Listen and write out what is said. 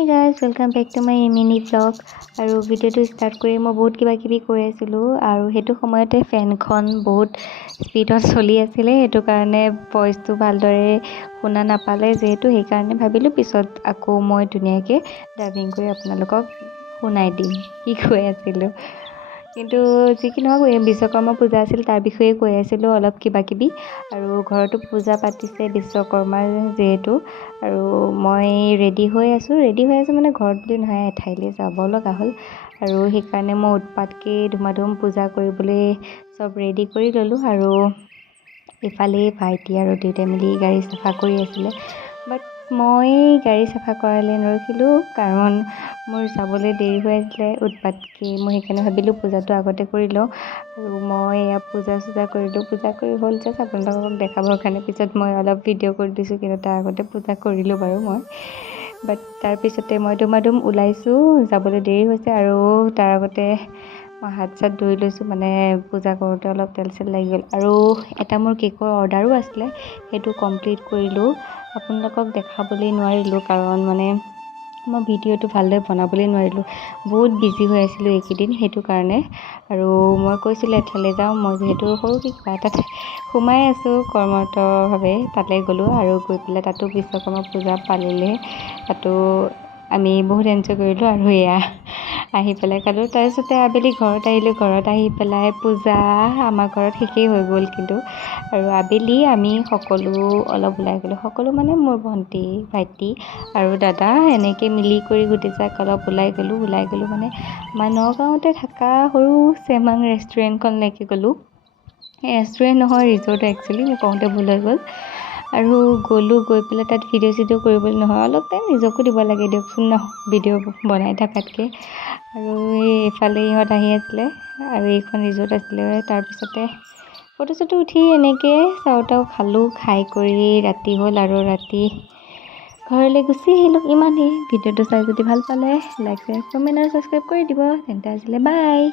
Hey guys, welcome back to my mini vlog আৰু ভিডিঅ'টো start কৰি মই বহুত কিবা কিবি কৈ আছিলোঁ আৰু সেইটো সময়তে ফেনখন বহুত স্পীডত চলি আছিলে সেইটো কাৰণে ভইচটো ভালদৰে শুনা নাপালে যিহেতু সেইকাৰণে ভাবিলোঁ পিছত আকৌ মই ধুনীয়াকৈ ডাবিং কৰি আপোনালোকক শুনাই দিম কি কৈ আছিলোঁ কিন্তু যি কি নহওক বিশ্বকৰ্মা পূজা আছিল তাৰ বিষয়ে কৈ আছিলোঁ অলপ কিবা কিবি আৰু ঘৰতো পূজা পাতিছে বিশ্বকৰ্মাৰ যিহেতু আৰু মই ৰেডি হৈ আছোঁ মানে ঘৰত বুলি নহয় এঠাইলৈ যাব লগা হ'ল আৰু সেইকাৰণে মই উৎপাতকৈ ধুমাধুম পূজা কৰিবলৈ চব ৰেডি কৰি ল'লোঁ আৰু ইফালে ভাইটি আৰু দেউতাই মিলি গাড়ী চাফা কৰি আছিলে বাট মই গাড়ী চাফা কৰালৈ নৰখিলোঁ কাৰণ মোৰ যাবলৈ দেৰি হৈ আছিলে উৎপাতকৈ মই সেইকাৰণে ভাবিলোঁ পূজাটো আগতে কৰি লওঁ আৰু মই এয়া পূজা কৰিলোঁ পূজা কৰি হ'ল জাষ্ট আপোনালোকক দেখাবৰ কাৰণে পিছত মই অলপ ভিডিঅ' কৰি দিছোঁ কিন্তু তাৰ আগতে পূজা কৰিলোঁ বাৰু মই বাট তাৰপিছতে মই ধুমাধুম ওলাইছোঁ যাবলৈ দেৰি হৈছে আৰু তাৰ আগতে মই হাত চাত ধুই লৈছোঁ মানে পূজা কৰোঁতে অলপ তেল চেল লাগি গ'ল আৰু এটা মোৰ কেকৰ অৰ্ডাৰো আছিলে সেইটো কমপ্লিট কৰিলোঁ আপোনালোকক দেখাবলৈ নোৱাৰিলোঁ কাৰণ মানে মই ভিডিঅ'টো ভালদৰে বনাবলৈ নোৱাৰিলোঁ বহুত বিজি হৈ আছিলোঁ এইকেইদিন সেইটো কাৰণে আৰু মই কৈছিলোঁ এঠাইলৈ যাওঁ মই যিহেতু সৰুকৈ কিবা এটাত সোমাই আছোঁ কৰ্মৰতভাৱে তালৈ গ'লোঁ আৰু গৈ পেলাই তাতো বিশ্বকৰ্মা পূজা পালিলে তাতো আমি বহুত এনজয় কৰিলোঁ আৰু এয়া আহি পেলাই খালোঁ তাৰপিছতে আবেলি ঘৰত আহিলোঁ ঘৰত আহি পেলাই পূজা আমাৰ ঘৰত শেষেই হৈ গ'ল কিন্তু আৰু আবেলি আমি সকলো অলপ ওলাই গ'লোঁ সকলো মানে মোৰ ভণ্টি ভাইটি আৰু দাদা এনেকৈ মিলি কৰি গোটেইজাক অলপ ওলাই গ'লোঁ মানে আমাৰ নগাঁৱতে থকা সৰু চেমাং ৰেষ্টুৰেণ্টখনলৈকে গ'লোঁ ৰেষ্টুৰেণ্ট নহয় ৰিজৰ্ট একচুৱেলি মোৰ কওঁতে ভুল হৈ গ'ল আৰু গৈ পেলাই তাত ভিডিঅ' চিডিঅ' কৰিবলৈ নহয় অলপ টাইম নিজকো দিব লাগে দিয়কচোন ন ভিডিঅ' বনাই থকাতকৈ আৰু এইফালে ইহঁত আহি আছিলে আৰু এইখন ৰিজৰ্ট আছিলে তাৰপিছতে ফটো চটো উঠি এনেকৈ চাউ তাউ খালোঁ খাই কৰি ৰাতি হ'ল আৰু ৰাতি ঘৰলৈ গুচি আহিলোঁ ইমানেই ভিডিঅ'টো চাই যদি ভাল পালে লাইক শ্বেয়াৰ কমেণ্ট আৰু ছাবস্ক্ৰাইব কৰি দিব তেন্তে আজিলৈ বাই